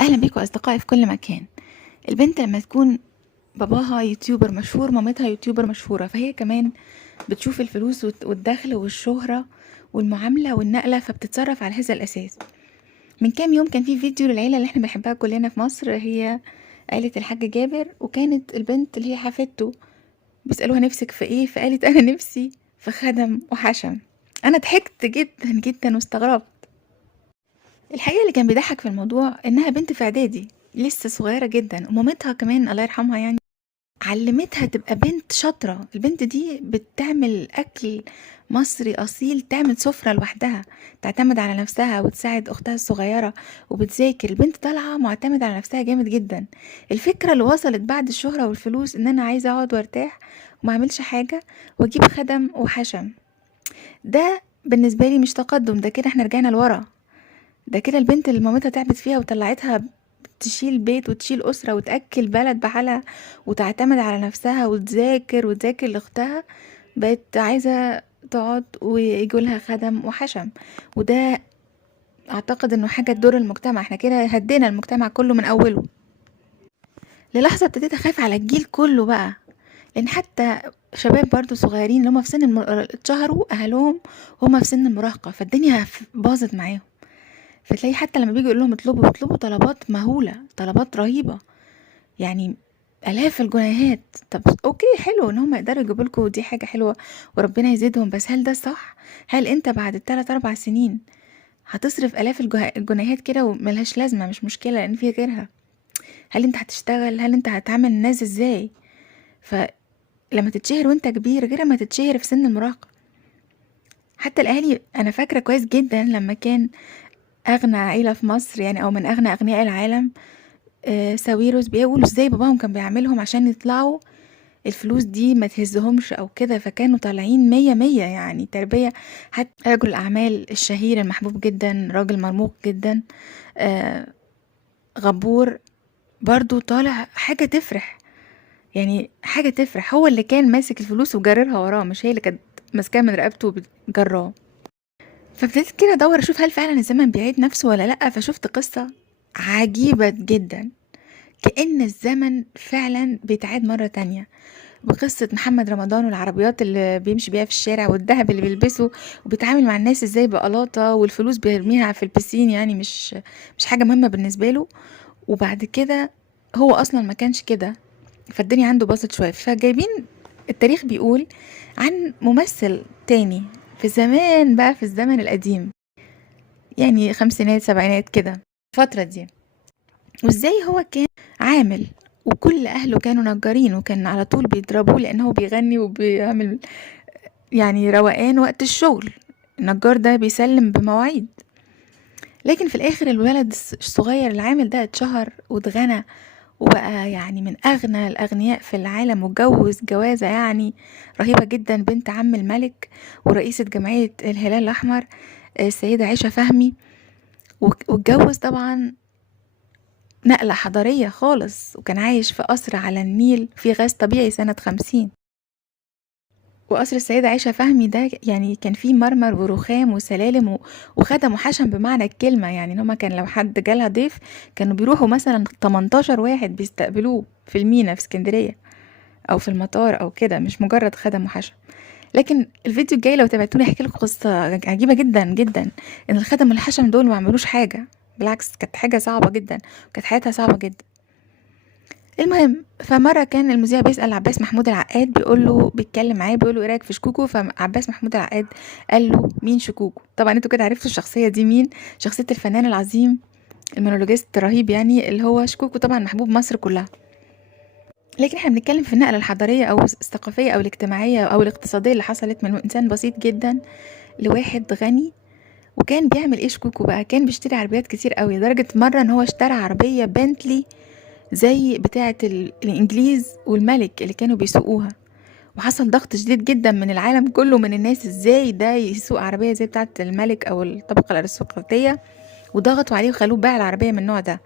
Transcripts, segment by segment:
أهلا بيكم أصدقائي في كل مكان. البنت لما تكون باباها يوتيوبر مشهور، مامتها يوتيوبر مشهورة، فهي كمان بتشوف الفلوس والدخل والشهرة والمعاملة والنقلة، فبتتصرف على هذا الأساس. من كام يوم كان في فيديو للعيلة اللي احنا بنحبها كلنا في مصر، هي عيلة الحاج جابر، وكانت البنت اللي هي حفيدته بيسألوها نفسك في ايه، فقالت أنا نفسي في خدم وحشم. أنا ضحكت جدا جدا واستغربت. الحقيقة اللي كان بيضحك في الموضوع إنها بنت في إعدادي، لسه صغيرة جدا، ومامتها كمان الله يرحمها يعني علمتها تبقى بنت شاطرة. البنت دي بتعمل أكل مصري أصيل، تعمل سفرة لوحدها، تعتمد على نفسها وتساعد أختها الصغيرة وبتذاكر. البنت طالعة معتمدة على نفسها جامد جدا. الفكرة اللي وصلت بعد الشهرة والفلوس إن أنا عايزة أقعد وارتاح وما أعملش حاجة وأجيب خدم وحشم. ده بالنسبة لي مش تقدم، ده كده احنا رجعنا لورا. ده كده البنت اللي مامتها تعبت فيها وطلعتها تشيل بيت وتشيل أسرة وتأكل بلد بحالها وتعتمد على نفسها وتذاكر لأختها، بقت عايزة تقعد ويجولها خدم وحشم. وده أعتقد إنه حاجة تضر المجتمع. احنا كده هدينا المجتمع كله من أوله. للحظة ابتديت أخاف على الجيل كله بقى، لأن حتى شباب برضو صغيرين اللي هما في سن اتشهروا أهلهم هما في سن المراهقة، فالدنيا باظت معاهم. فتلاقي حتى لما بيجي يقول لهم اطلبوا، بيطلبوا طلبات مهولة، طلبات رهيبة، يعني آلاف الجنيهات. طب اوكي، حلو ان هم يقدروا يجيبوا لكم، دي حاجة حلوة وربنا يزيدهم، بس هل ده صح؟ هل انت بعد ال3 4 سنين هتصرف آلاف الجنيهات كده وملهاش لازمة؟ مش مشكلة لان في غيرها. هل انت هتشتغل؟ هل انت هتعامل الناس ازاي؟ فلما تتشهر وانت كبير غير ما تتشهر في سن المراهقة. حتى الاهالي، انا فاكرة كويس جدا لما كان اغنى عيلة في مصر يعني، او من اغنى اغنياء العالم، ساويرس، بيقولوا ازاي باباهم كان بيعملهم عشان يطلعوا الفلوس دي ما تهزهمش او كده، فكانوا طالعين مية مية يعني تربية. حتى رجل الاعمال الشهير المحبوب جدا، راجل مرموق جدا، آه غبور، برضو طالع حاجة تفرح، يعني حاجة تفرح. هو اللي كان ماسك الفلوس وجررها وراه، مش هي اللي كانت ماسكاها من رقبته وبتجراه. فابتديت كده ادور اشوف هل فعلا الزمن بيعيد نفسه ولا لا، فشفت قصة عجيبة جدا، كأن الزمن فعلا بيتعاد مرة تانية، بقصة محمد رمضان والعربيات اللي بيمشي بيها في الشارع والذهب اللي بيلبسه، وبيتعامل مع الناس ازاي بقلاطة، والفلوس بيرميها في البسين، يعني مش حاجة مهمة بالنسبة له. وبعد كده هو اصلا ما كانش كده، فالدنيا عنده باظت شوية. فجايبين التاريخ بيقول عن ممثل تاني في زمان بقى، في الزمن القديم، يعني خمسينات سبعينات كده الفترة دي، وازاي هو كان عامل وكل اهله كانوا نجارين، وكان على طول بيضربوه لانه بيغني وبيعمل يعني روقان وقت الشغل. النجار ده بيسلم بمواعيد، لكن في الاخر الولد الصغير العامل ده اتشهر واتغنى وبقى يعني من اغنى الاغنياء في العالم، واتجوز جوازة يعني رهيبة جدا، بنت عم الملك ورئيسة جمعية الهلال الاحمر، السيدة عائشة فهمي. واتجوز طبعا نقلة حضارية خالص، وكان عايش في قصر على النيل في غاز طبيعي سنة 50. وقصر السيدة عائشة فهمي ده يعني كان فيه مرمر ورخام وسلالم وخدم وحشم بمعنى الكلمة، يعني ان هما كان لو حد جالها ضيف كانوا بيروحوا مثلا 18 واحد بيستقبلوه في المينا في اسكندرية او في المطار او كده، مش مجرد خدم وحشم. لكن الفيديو الجاي لو تابعتوني هحكي لكم قصة عجيبة جدا جدا، ان الخدم والحشم دول ما عملوش حاجة، بالعكس كانت حاجة صعبة جدا، وكانت حياتها صعبة جدا. المهم، فمرة كان المذيع بيسأل عباس محمود العقاد، بيقول له، بيتكلم معاه بيقول له ايه رايك في شكوكو؟ فعباس محمود العقاد قال له مين شكوكو؟ طبعا انتوا كده عرفتوا الشخصية دي مين، شخصية الفنان العظيم المونولوجيست الرهيب يعني اللي هو شكوكو، طبعا محبوب مصر كلها. لكن احنا بنتكلم في النقلة الحضارية او الثقافية او الاجتماعية او الاقتصادية اللي حصلت من انسان بسيط جدا لواحد غني. وكان بيعمل ايه شكوكو بقى؟ كان بيشتري عربيات كتير قوي، لدرجة مرة ان هو اشترى عربية بنتلي زي بتاعة الإنجليز والملك اللي كانوا بيسوقوها. وحصل ضغط شديد جدا من العالم كله، من الناس، ازاي ده يسوق عربية زي بتاعة الملك أو الطبقة الأرستقراطية، وضغطوا عليه وخلوه باع العربية من النوع ده.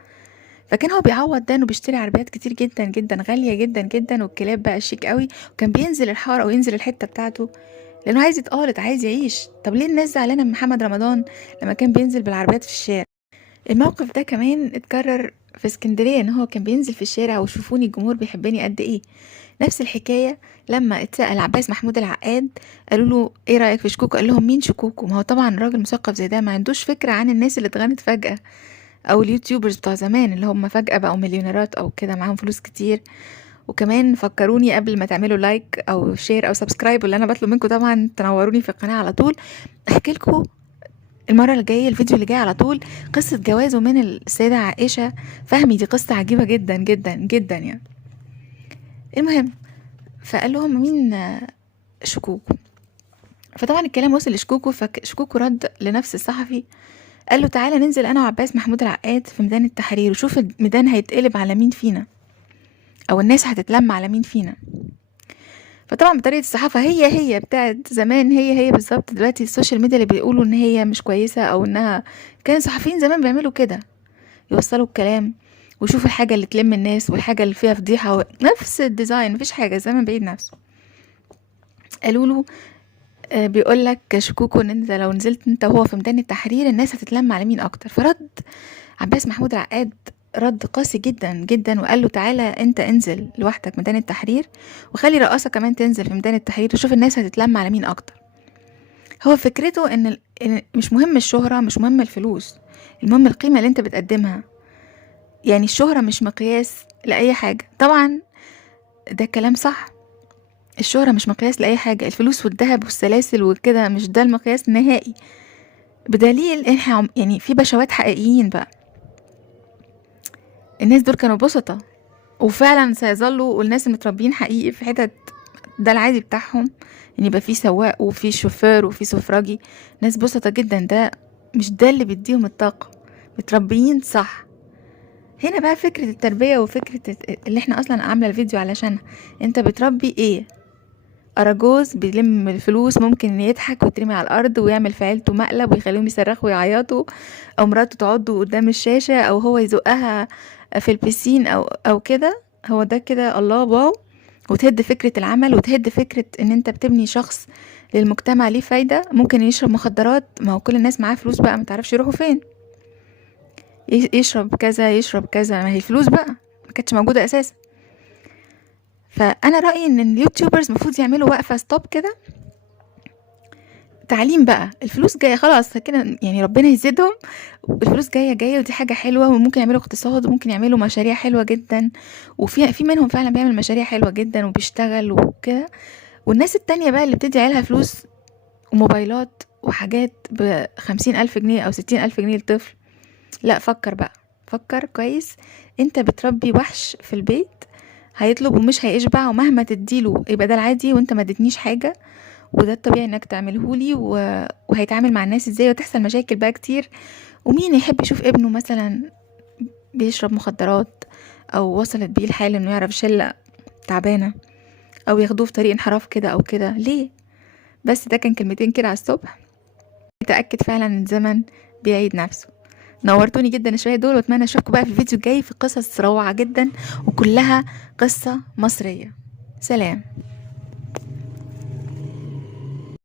فكان هو بيعوض ده انه بيشتري عربيات كتير جدا جدا غالية جدا جدا، والكلاب بقى شيك قوي، وكان بينزل الحارة او ينزل الحتة بتاعته لانه عايز يتقالط، عايز يعيش. طب ليه الناس زعلانة من محمد رمضان لما كان بينزل بالعربيات في الشارع؟ الموقف ده كمان اتكرر في اسكندرية ان هو كان بينزل في الشارع وشوفوني الجمهور بيحبني قد ايه. نفس الحكاية لما اتسأل عباس محمود العقاد قالوا له ايه رأيك في شكوكو، قال لهم مين شكوكو؟ ما هو طبعا راجل مثقف زي ده ما عندوش فكرة عن الناس اللي اتغنت فجأة، او اليوتيوبرز بتوع زمان اللي هم فجأة بقوا مليونيرات او كده معاهم فلوس كتير. وكمان فكروني قبل ما تعملوا لايك او شير او سبسكرايب، اللي انا بطلب منكم طبعا تنوروني في القناة على طول. احكي لكم المرة اللي جاية، الفيديو اللي جاي على طول، قصة جوازه من السيدة عائشة فهمي. دي قصة عجيبة جدا جدا جدا يعني. المهم، فقال لهم مين شكوكو. فطبعا الكلام وصل لشكوكو، فشكوكو رد لنفس الصحفي قال له تعالى ننزل انا وعباس محمود العقاد في ميدان التحرير وشوف الميدان هيتقلب على مين فينا، او الناس هتتلم على مين فينا. فطبعا بطريقة الصحافة هي بتاعت زمان، هي بالظبط دلوقتي السوشيال ميديا اللي بيقولوا ان هي مش كويسة او انها، كان صحفيين زمان بيعملوا كده، يوصلوا الكلام ويشوفوا الحاجة اللي تلم الناس والحاجة اللي فيها فضيحة، نفس الديزاين، مفيش حاجة زمان بعيد نفسه. قالوا له بيقول لك شكوكو ان انت لو نزلت انت وهو في ميدان التحرير الناس هتتلم على مين اكتر. فرد عباس محمود العقاد رد قاسي جدا جدا وقال له تعالى انت انزل لوحدك ميدان التحرير وخلي رقاصة كمان تنزل في ميدان التحرير وشوف الناس هتتلم على مين اكتر. هو فكرته إن مش مهم الشهرة، مش مهم الفلوس، المهم القيمة اللي انت بتقدمها. يعني الشهرة مش مقياس لأي حاجة طبعا، ده كلام صح. الشهرة مش مقياس لأي حاجة، الفلوس والذهب والسلاسل وكده مش ده المقياس النهائي. بدليل احنا يعني في بشوات حقيقيين بقى، الناس دول كانوا بسطة وفعلا سيظلوا، والناس المتربيين حقيقي في حتت ده العادي بتاعهم، ان يبقى في سواق وفي شوفير وفي سفراجي، ناس بسطة جدا. ده مش ده اللي بيديهم الطاقة، متربيين صح. هنا بقى فكرة التربية وفكرة اللي احنا اصلا عاملة الفيديو علشانها. انت بتربي ايه؟ أراجوز بيلم الفلوس ممكن يضحك ويترمي على الأرض ويعمل في عيلته مقلب ويخليهم يصرخوا ويعيطوا، أو مراته تقعد قدام الشاشة، أو هو يزقها في البسين أو كده. هو ده كده الله واو. وتهد فكرة العمل وتهد فكرة ان انت بتبني شخص للمجتمع ليه فايدة. ممكن يشرب مخدرات، ما هو كل الناس معاه فلوس بقى، متعرفش يروحوا فين، يشرب كذا يشرب كذا، ما هي فلوس بقى ما كانتش موجودة أساسا. فانا رايي ان اليوتيوبرز المفروض يعملوا وقفه ستوب كده، تعليم بقى. الفلوس جايه خلاص كده يعني، ربنا يزيدهم. الفلوس جايه ودي حاجه حلوه، وممكن يعملوا اقتصاد وممكن يعملوا مشاريع حلوه جدا، وفي منهم فعلا بيعمل مشاريع حلوه جدا وبيشتغل وكده. والناس التانية بقى اللي بتدي عيالها فلوس وموبايلات وحاجات ب50,000 جنيه أو 60,000 جنيه لطفل، لا فكر بقى، فكر كويس. انت بتربي وحش في البيت هيطلب ومش هيشبع، ومهما تديله يبقى ده العادي وانت ما اديتنيش حاجة، وده الطبيعي انك تعملهولي وهيتعامل مع الناس ازاي، وتحصل مشاكل بقى كتير. ومين يحب يشوف ابنه مثلا بيشرب مخدرات او وصلت بيه الحال انه يعرف شلة تعبانة، او ياخدوه في طريق انحراف كده او كده ليه؟ بس ده كان كلمتين كده على الصبح، اتأكد فعلا ان الزمن بيعيد نفسه. نورتوني جدا شوية دول، واتمنى اشوفكم بقى في الفيديو الجاي في قصص روعة جدا وكلها قصة مصرية. سلام.